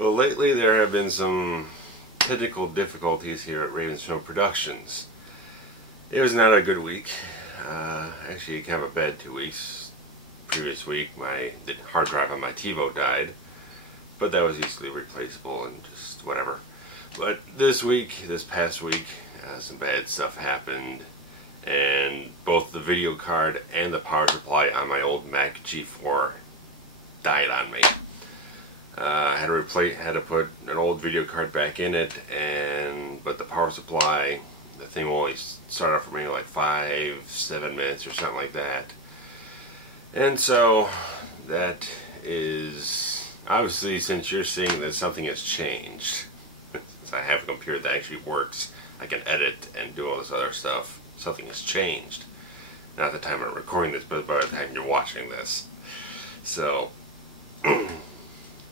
Well, lately there have been some technical difficulties here at RavensFilm Productions. It was not a good week. Actually, kind of a bad 2 weeks. Previous week, the hard drive on my TiVo died, but that was easily replaceable and just whatever. But this past week, some bad stuff happened, and both the video card and the power supply on my old Mac G4 died on me. I had to put an old video card back in it, but the power supply, the thing will only start off for maybe like 5-7 minutes or something like that. And so that is obviously, since you're seeing that something has changed. Since I have a computer that actually works, I can edit and do all this other stuff. Something has changed. Not at the time I'm recording this, but by the time you're watching this. So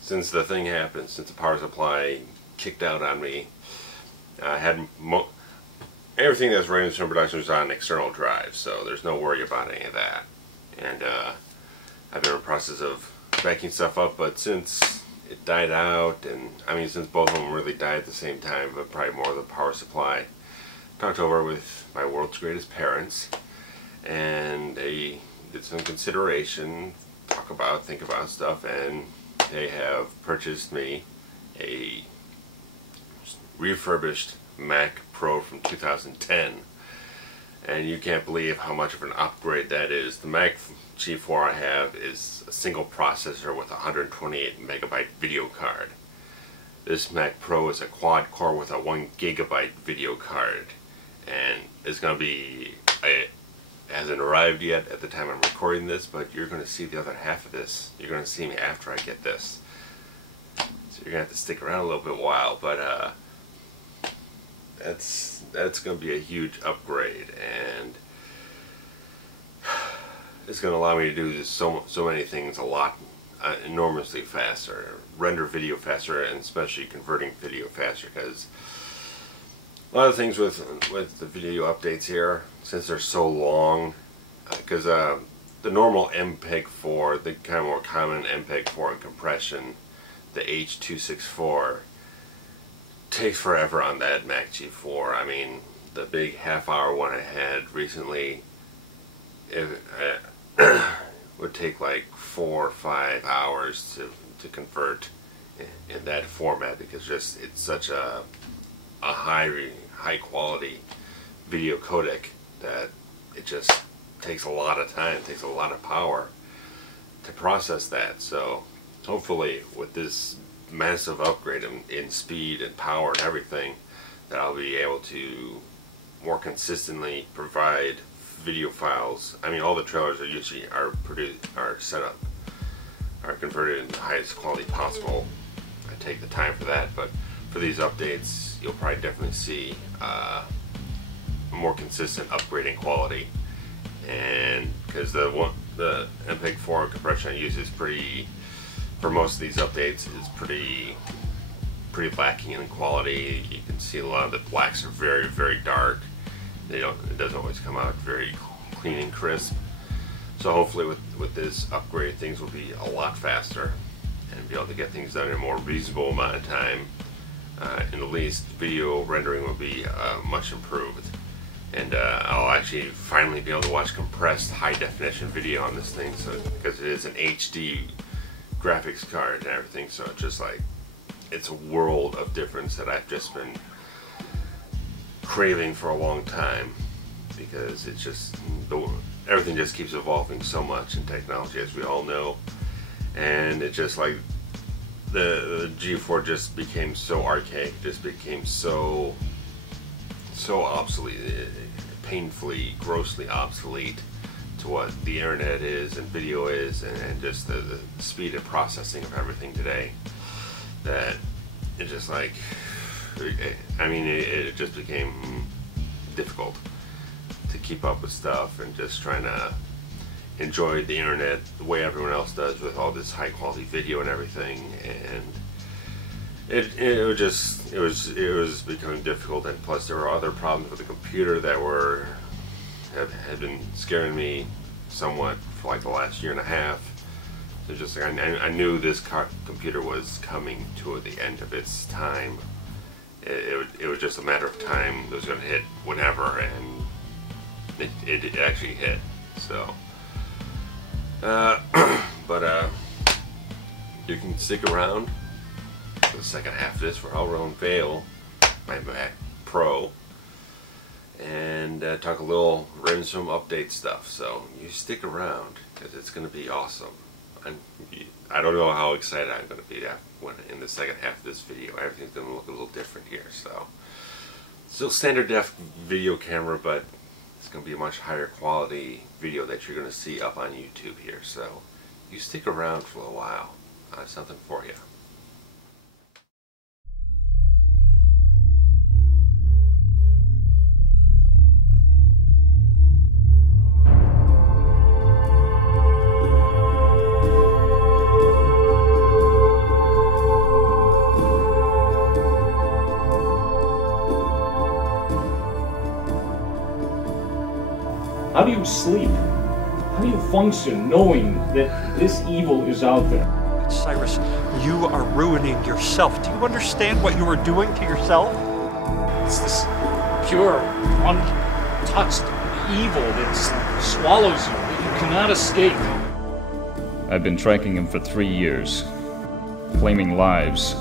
since the thing happened, since the power supply kicked out on me, I had everything that's RavensFilm Productions on an external drive, so there's no worry about any of that. And I've been in the process of backing stuff up, but since it died out, and I mean since both of them really died at the same time, but probably more the power supply, talked over with my world's greatest parents, and they did some consideration, think about stuff, and they have purchased me a refurbished Mac Pro from 2010, and you can't believe how much of an upgrade that is. The Mac G4 I have is a single processor with a 128 megabyte video card. This Mac Pro is a quad core with a 1 gigabyte video card, and it's going to be, it hasn't arrived yet at the time I'm recording this, but you're going to see the other half of this. You're going to see me after I get this. So you're going to have to stick around a little bit while, but that's going to be a huge upgrade, and it's going to allow me to do so many things a lot, enormously faster, render video faster, and especially converting video faster, because a lot of things with the video updates here, since they're so long, because the normal MPEG-4, the kind of more common MPEG-4 in compression, the H.264, takes forever on that Mac G4. I mean, the big half-hour one I had recently, it would take like 4 or 5 hours to convert in that format, because just it's such a high quality video codec that it just takes a lot of time, takes a lot of power to process that. So hopefully with this massive upgrade in speed and power and everything, that I'll be able to more consistently provide video files. I mean, all the trailers are converted in the highest quality possible. I take the time for that, but for these updates, you'll probably definitely see a more consistent upgrading quality. And because the MPEG-4 compression I use is for most of these updates, is pretty lacking in quality. You can see a lot of the blacks are very, very dark. It doesn't always come out very clean and crisp. So hopefully with this upgrade, things will be a lot faster and be able to get things done in a more reasonable amount of time. And at least video rendering will be much improved, and I'll actually finally be able to watch compressed high-definition video on this thing, so because it is an HD graphics card and everything, so it's just like, it's a world of difference that I've just been craving for a long time, because it's just everything just keeps evolving so much in technology, as we all know, and it's just like the G4 just became so archaic, just became so obsolete, painfully, grossly obsolete to what the internet is and video is, and just the speed of processing of everything today, that it just like, I mean, it just became difficult to keep up with stuff and just trying to enjoy the internet the way everyone else does with all this high quality video and everything, and it was becoming difficult. And plus there were other problems with the computer that had been scaring me somewhat for like the last year and a half, So just like I knew this computer was coming to the end of its time. It was just a matter of time. It was going to hit whenever, and it actually hit. So, but you can stick around for the second half of this where I'll unveil my Mac Pro and talk a little RavensFilm update stuff. So you stick around because it's going to be awesome. I don't know how excited I'm going to be when in the second half of this video. Everything's going to look a little different here. So still standard def video camera, but it's going to be a much higher quality video that you're going to see up on YouTube here. So you stick around for a while. I have something for you. How do you sleep? How do you function knowing that this evil is out there? Cyrus, you are ruining yourself. Do you understand what you are doing to yourself? It's this pure, untouched evil that swallows you, that you cannot escape. I've been tracking him for 3 years, claiming lives,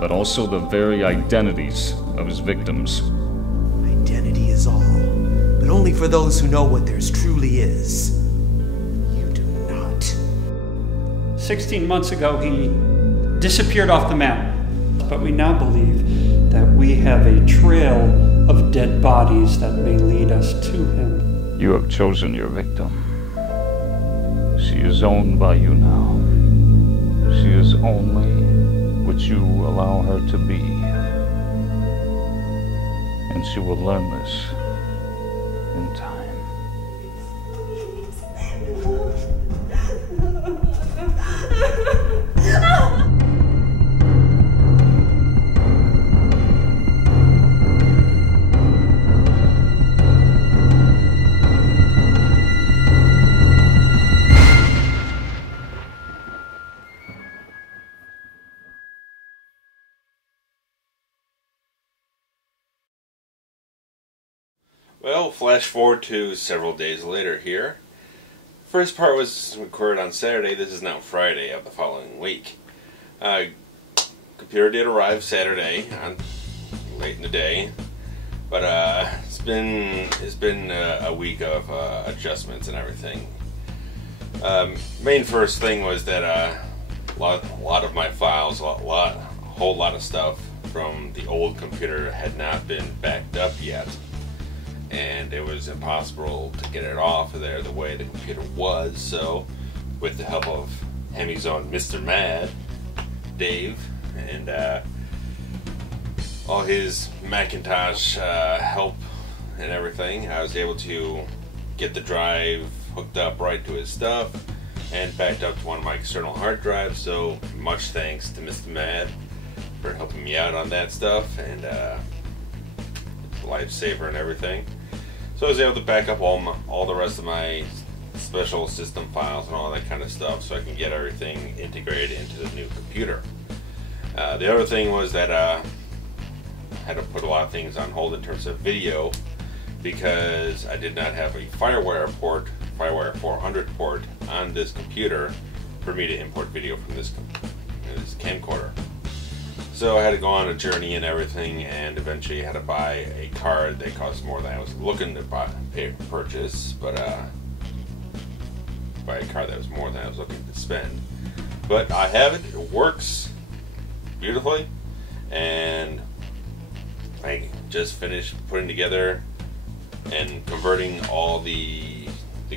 but also the very identities of his victims. Identity is all, but only for those who know what theirs truly is. You do not. 16 months ago, he disappeared off the map, but we now believe that we have a trail of dead bodies that may lead us to him. You have chosen your victim. She is owned by you now. She is only what you allow her to be. And she will learn this in time. Well, flash forward to several days later here. First part was recorded on Saturday. This is now Friday of the following week. Computer did arrive Saturday, late in the day, but it's been a week of adjustments and everything. Main first thing was that a lot of my files, a whole lot of stuff from the old computer had not been backed up yet. And it was impossible to get it off of there the way the computer was. So, with the help of HEMI's own Mr. Mad, Dave, and all his Macintosh help and everything, I was able to get the drive hooked up right to his stuff and backed up to one of my external hard drives. So, much thanks to Mr. Mad for helping me out on that stuff, and lifesaver and everything. So I was able to back up all the rest of my special system files and all that kind of stuff, so I can get everything integrated into the new computer. The other thing was that I had to put a lot of things on hold in terms of video, because I did not have a FireWire 400 port on this computer for me to import video from this camcorder. So I had to go on a journey and everything, and eventually I had to buy a card that cost more than I was looking to purchase, but buy a card that was more than I was looking to spend. But I have it. It works beautifully, and I just finished putting together and converting all the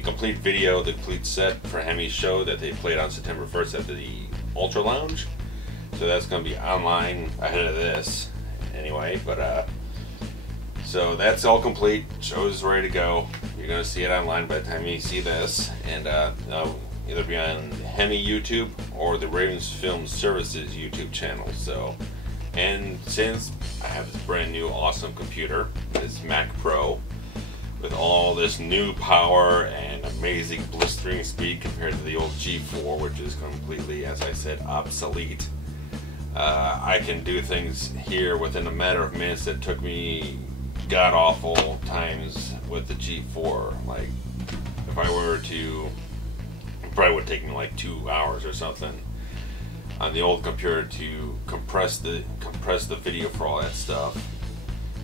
complete video, the complete set for HEMI's show that they played on September 1st at the Ultra Lounge. So that's going to be online ahead of this anyway, but so that's all complete. Show is ready to go. You're going to see it online by the time you see this, and it'll either be on HEMI YouTube or the RavensFilm Services YouTube channel. So, and since I have this brand new awesome computer, this Mac Pro, with all this new power and amazing blistering speed compared to the old G4, which is completely, as I said, obsolete. I can do things here within a matter of minutes that took me god-awful times with the G4. Like, if I were to, it probably would take me like 2 hours or something on the old computer to compress the video for all that stuff,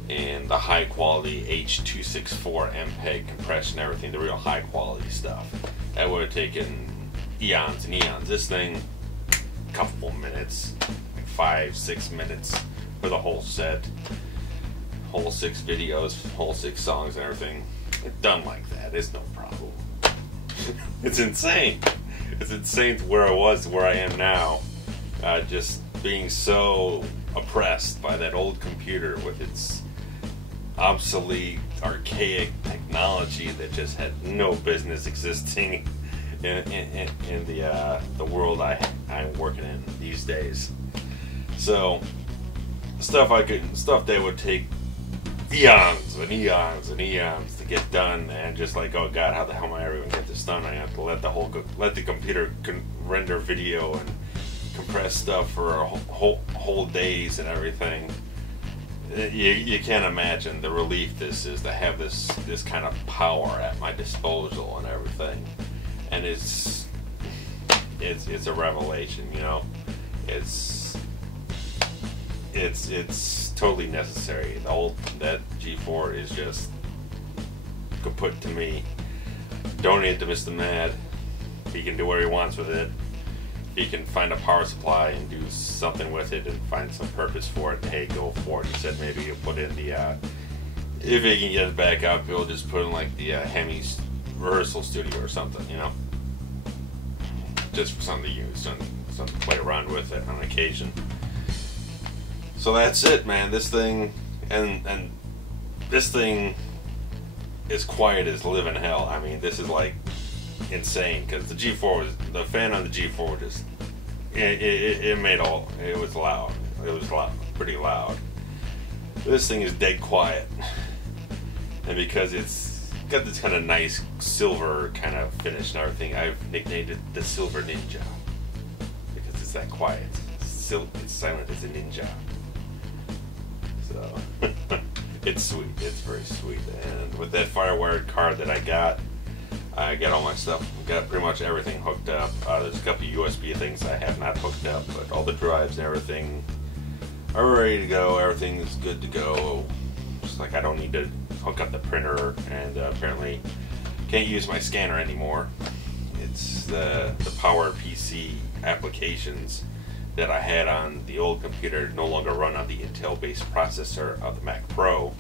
and the high quality H.264 MPEG compression, everything, the real high quality stuff. That would have taken eons and eons. This thing, a couple more minutes, like 5-6 minutes for the whole set, whole 6 videos, whole 6 songs and everything. It's done like that. It's no problem. It's insane. It's insane to where I was to where I am now. Just being so oppressed by that old computer with its obsolete, archaic technology that just had no business existing in the world I'm working in these days. So stuff that would take eons and eons and eons to get done, and just like, oh god, how the hell am I ever going to get this done? I have to let the computer render video and compress stuff for whole days and everything. You can't imagine the relief this is to have this kind of power at my disposal and everything. And it's a revelation, you know. It's totally necessary. That G4 is just kaput to me. Donate to Mr. Mad. He can do what he wants with it. He can find a power supply and do something with it and find some purpose for it. Hey, go for it. He said maybe he'll put in the, if he can get it back up, he'll just put in like the HEMI rehearsal studio or something, you know? Just for something to use, something to play around with it on occasion. So that's it, man. This thing, and this thing is quiet as living hell. I mean, this is like insane, because the G4 was, the fan on the G4 just, it was loud. It was loud, pretty loud. This thing is dead quiet, and because it's got this kind of nice silver kind of finish and everything, I've nicknamed it the Silver Ninja, because it's that quiet. It's silent as a ninja. So it's sweet. It's very sweet. And with that FireWired card that I got all my stuff. Got pretty much everything hooked up. There's a couple of USB things I have not hooked up, but all the drives and everything are ready to go. Everything is good to go. Just like I don't need to hook up the printer, and apparently can't use my scanner anymore. It's the PowerPC applications that I had on the old computer no longer run on the Intel-based processor of the Mac Pro,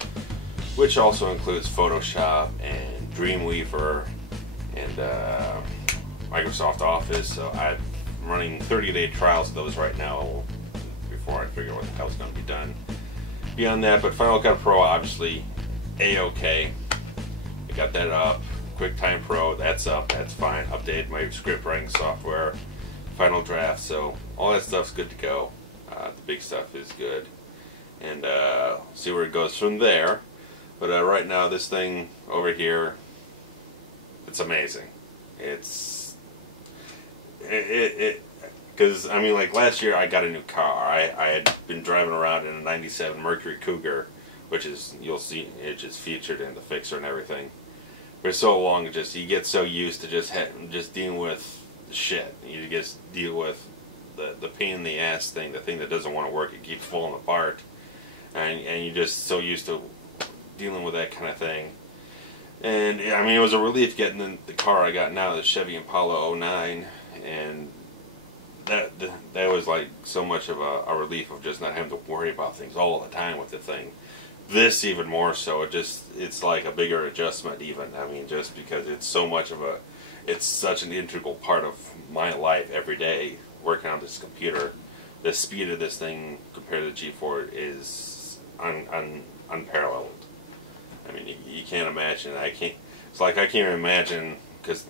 which also includes Photoshop and Dreamweaver and Microsoft Office. So I'm running 30-day trials of those right now before I figure what the hell's going to be done beyond that. But Final Cut Pro, obviously, A-OK. I got that up. QuickTime Pro, that's up, that's fine. Updated my script writing software, Final Draft, so all that stuff's good to go. The big stuff is good. And see where it goes from there. But right now, this thing over here, it's amazing. Because, I mean, like last year I got a new car. I had been driving around in a 97 Mercury Cougar, which is, you'll see, it's just featured in the fixer and everything. For so long, you get so used to just dealing with shit. You just deal with the pain in the ass thing, the thing that doesn't want to work, it keeps falling apart. And you're just so used to dealing with that kind of thing. And I mean, it was a relief getting in the car I got now, the Chevy Impala 09, and that was like so much of a relief of just not having to worry about things all the time with the thing. This even more so. It's like a bigger adjustment even. I mean, just because it's so much of it's such an integral part of my life every day, working on this computer. The speed of this thing compared to the G4 is unparalleled. I mean, you can't imagine. It's like I can't even imagine, because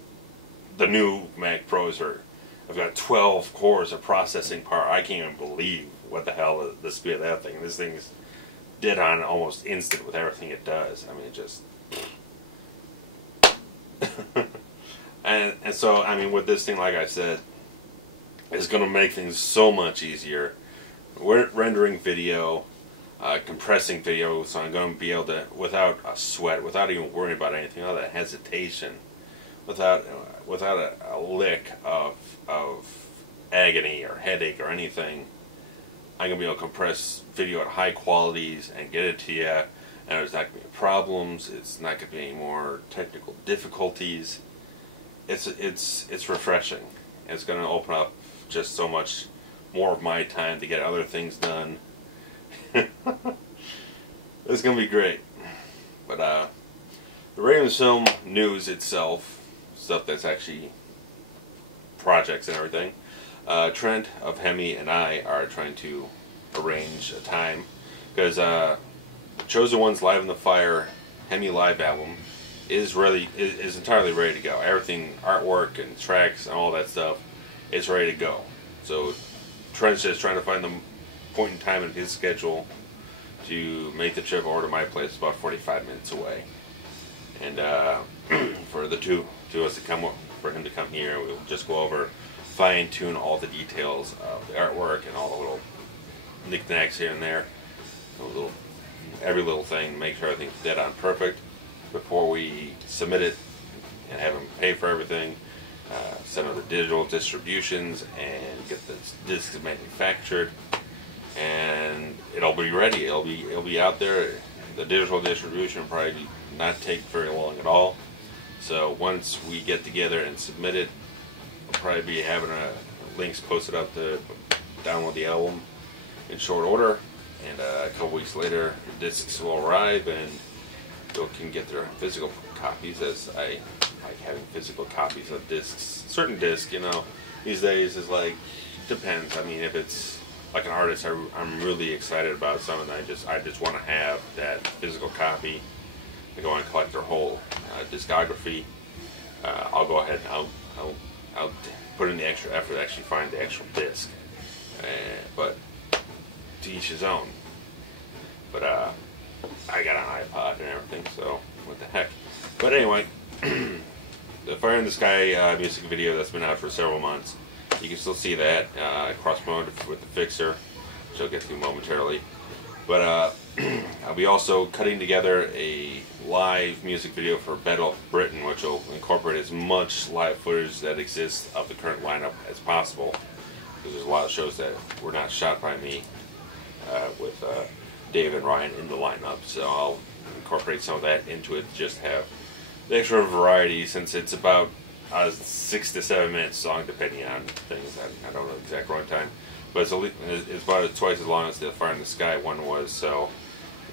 the new Mac Pros have got 12 cores of processing power. I can't even believe what the hell the speed of that thing. This thing's dead on, almost instant with everything it does. I mean, it just And so, I mean, with this thing, like I said, it's going to make things so much easier. We're rendering video, compressing video, so I'm going to be able to, without a sweat, without even worrying about anything, without that hesitation, without a lick of agony or headache or anything, I'm going to be able to compress video at high qualities and get it to you, and there's not going to be problems, it's not going to be any more technical difficulties. It's refreshing. It's going to open up just so much more of my time to get other things done. It's going to be great. But the RavensFilm news itself, stuff that's actually projects and everything, Trent of HEMI and I are trying to arrange a time, because Chosen One's Live in the Fire HEMI live album is entirely ready to go. Everything, artwork and tracks and all that stuff is ready to go. So Trent's just trying to find the point in time in his schedule to make the trip over to my place, about 45 minutes away. And for the two of us to come, for him to come here, we'll just go over, fine-tune all the details of the artwork and all the little knickknacks here and there, every little thing, make sure everything's dead on perfect before we submit it and have him pay for everything, send out the digital distributions and get the discs manufactured, and it'll be ready. It'll be out there. The digital distribution will probably not take very long at all. So once we get together and submit it, we'll probably be having links posted up to download the album in short order, and a couple weeks later the discs will arrive and people can get their physical copies, as I like having physical copies of discs. Certain discs, you know, these days is like, depends. I mean, if it's like an artist I'm really excited about something, I just want to have that physical copy. I go and collect their whole discography. I'll go ahead and I'll put in the extra effort to actually find the actual disc. But to each his own. But I got an iPod and everything, so what the heck. But anyway, the Fire in the Sky music video that's been out for several months, you can still see that cross-promoted with the Fixer, which I'll get to momentarily. But I'll be also cutting together a live music video for Battle of Britain, which will incorporate as much live footage that exists of the current lineup as possible, because there's a lot of shows that were not shot by me with Dave and Ryan in the lineup, so I'll incorporate some of that into it, just have the extra variety, since it's about a 6 to 7 minute song depending on things. I don't know the exact runtime, but it's about twice as long as the Fire in the Sky one was, so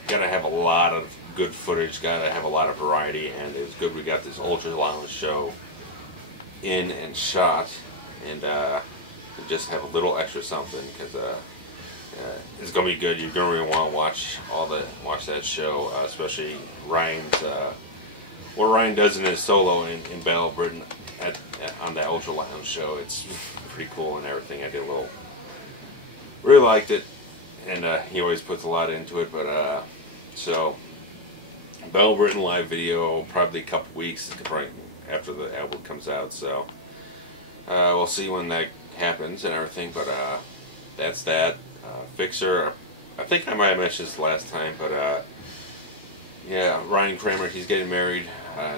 gotta have a lot of good footage, gotta have a lot of variety, and it was good we got this Ultra Lounge show in and shot, and just have a little extra something, because it's gonna be good. You're gonna really want to watch that show, especially Ryan's what Ryan does in his solo in Battle of Britain on that Ultra Lounge show. It's pretty cool and everything. I really liked it, and he always puts a lot into it. But so Battle of Britain live video, probably a couple weeks after the album comes out. So we'll see when that happens and everything. But that's that. Fixer, I think I might have mentioned this last time, but yeah, Ryan Kramer, he's getting married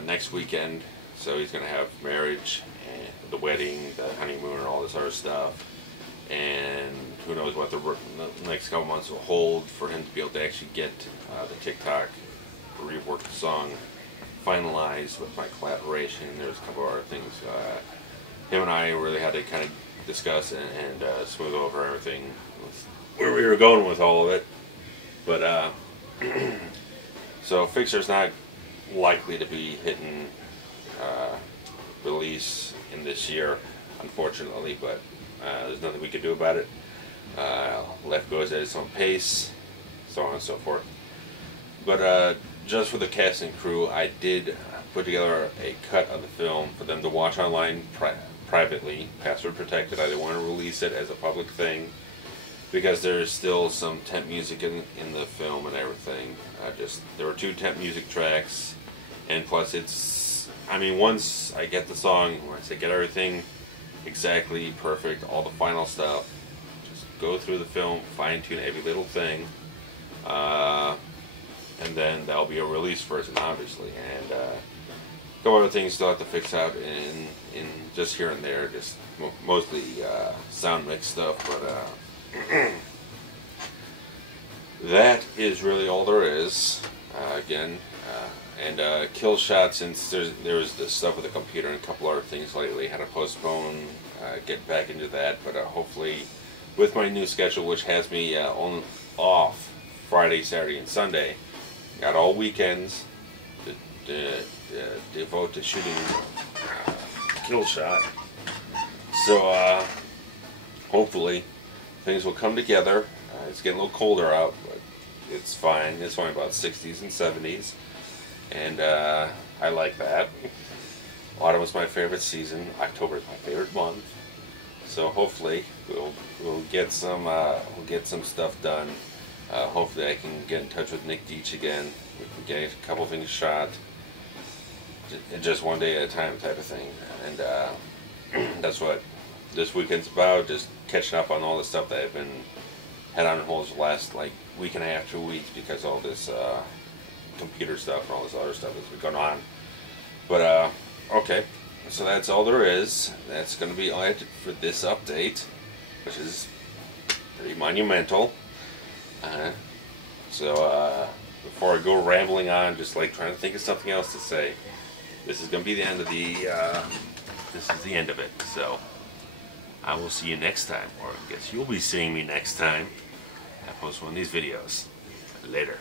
next weekend, so he's going to have marriage, and the wedding, the honeymoon, and all this other stuff, and who knows what the next couple months will hold for him to be able to actually get the TikTok reworked song finalized with my collaboration. There's a couple other things him and I really had to kind of discuss and smooth over everything, where we were going with all of it. But so Fixer's not likely to be hitting release in this year, unfortunately, but there's nothing we can do about it. Life goes at its own pace, so on and so forth. But just for the cast and crew, I did put together a cut of the film for them to watch online privately, password protected. I didn't want to release it as a public thing, because there's still some temp music in the film and everything. There were 2 temp music tracks, and plus I mean, once I get the song, once I get everything exactly perfect, all the final stuff, just go through the film, fine tune every little thing, and then that'll be a release version, obviously. And a couple other things still have to fix out in just here and there, just mostly sound mix stuff, but that is really all there is. Again, and kill shot, since there was this stuff with the computer and a couple other things lately, had to postpone, get back into that, but hopefully with my new schedule, which has me off Friday, Saturday, and Sunday, got all weekends to devote to shooting kill shot. So hopefully things will come together. It's getting a little colder out, but it's fine. It's only about 60s and 70s, and I like that. Autumn is my favorite season. October is my favorite month. So hopefully we'll get some stuff done. Hopefully I can get in touch with Nick Deach again. We can get a couple things shot, just one day at a time type of thing. And that's what this weekend's about. Just catching up on all the stuff that I've been had on hold the last like week and a half, 2 weeks, because all this computer stuff and all this other stuff that's been going on. But okay, so that's all there is. That's going to be all for this update, which is pretty monumental. So before I go rambling on, just like trying to think of something else to say, this is going to be the end of the end of it. So I will see you next time, or I guess you'll be seeing me next time I post one of these videos. Later.